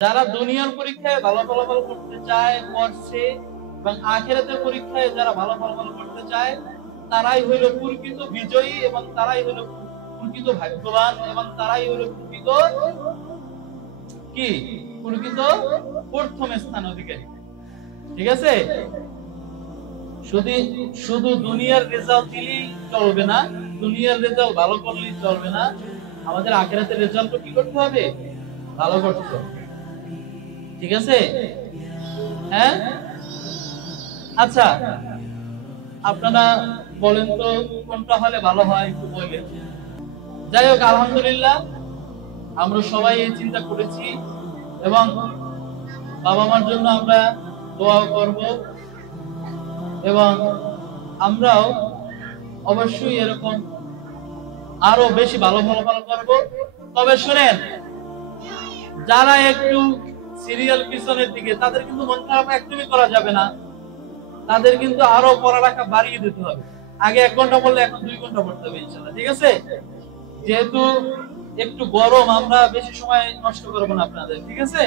যারা দুনিয়ার পরীক্ষায় ভালো ফলাফল করতে চায় করছে, এবং আখিরাতের পরীক্ষায় যারা ভালো ফলাফল করতে চায় তারাই হইল প্রকৃত বিজয়ী, এবং তারাই হইল প্রকৃত ভাগ্যবান, এবং তারাই হইল প্রকৃত কি প্রকৃত প্রথম স্থান অধিকারী। ঠিক আছে? শুধু শুধু দুনিয়ার রেজাল্ট দিলেই চলবে না, দুনিয়ার রেজাল্ট ভালো করলেই চলবে না, আমাদের আখিরাতের রেজাল্ট কি করতে হবে? ভালো করতে হবে। ঠিক আছে? হ্যাঁ, আচ্ছা, আপনারা বলেন তো কোনটা হলে ভালো হয় একটু বলেন। যাই হোক, আলহামদুলিল্লাহ আমরা সবাই এই চিন্তা করেছি, এবং বাবা মার জন্য আমরা দোয়া করব, এবং আমরাও অবশ্যই এরকম আরো বেশি ভালো ফলাফল করব। তবে শুনেন, যারা একটু সিরিয়াল পিছনের দিকে, তাদের কিন্তু মন খারাপ একদমই করা যাবে না, তাদের কিন্তু আরো পড়ালেখা বাড়িয়ে দিতে হবে। আগে 1 ঘন্টা পড়লে এখন 2 ঘন্টা পড়তে হবে ইনশাআল্লাহ। ঠিক আছে? যেহেতু একটু গরম, আমরা বেশি সময় নষ্ট করব না আপনাদের। ঠিক আছে?